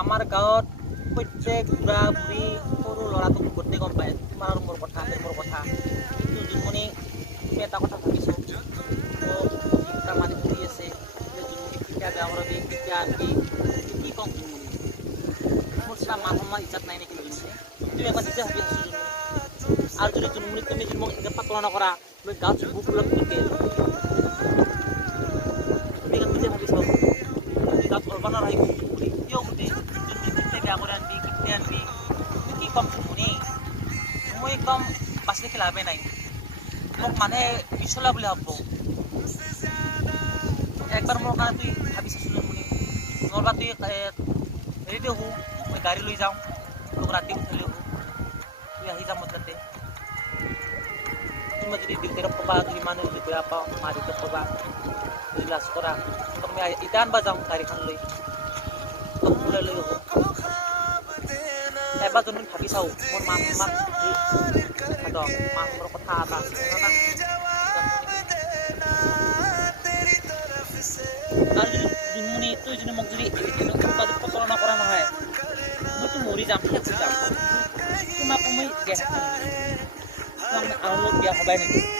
আমাৰ গাঁৱত প্ৰত্যেক বুঢ়া বুঢ়ী সৰু ল'ৰাটোক গোটেই গম পায় তোমাৰ আৰু মোৰ কথা কিন্তু জোনমণি তুমি এটা কথা ভাবিছোঁ যিকেইটা মানুহ ঘূৰি আছে জোনমণি কেতিয়া বেয়া কৰাবি কেতিয়া আনকি কি ক'ম জোনমণি মোৰ চা মান সন্মান ইজ্জত নাই নেকি জোনমণি তুমি একবাৰ নিজে ভাবি আছো জোনমণি আৰু যদি জোনমণি তুমি যদি মোক এনেকৈ পাতলা নকৰা মই গাঁৱত বুকুবিলাক নিকে তুমি নিজে ভাবি চাওঁ তুমি গাঁৱত কৰিব নোৱাৰিব কিয় গোটেই বেয়া করে আনবি কিনে আনবি তুই কি কম শুনি মই একদম বাছি দেখি লাভে নাই মোক মানে পিছলা বুলি ভাবব একবার মোৰ কাৰণে তুই ভাবি চাচোন শুনি নহবা তুই হেৰিতে হো মই গাড়ী লৈ যাওঁ তোক ৰাতি উঠালি হো তুই আহি যাম মোৰ তাতে তুমি যদি দেউতাক ক'বা যদি মানুহ যদি বেয়া পাওঁ মা দেউতাক ক'বা যদি লাজ কৰা তুমি এতিয়া আনবা যাওঁ গাড়ীখন লৈ তোক ওলাই লৈ হ'ব এবাৰ যদি ভাবি চাওঁ মোৰ মান সন্মান মানুহৰ কথা এটা আৰু যদি জোনমণি তই যদি মোক যদি এনেকুৱা যদি প্ৰতাৰণা কৰা নহয় মইতো মৰি যাম শেষ হৈ যাম তোমাক মই বিয়া আৰু বিয়া হবাই নেকি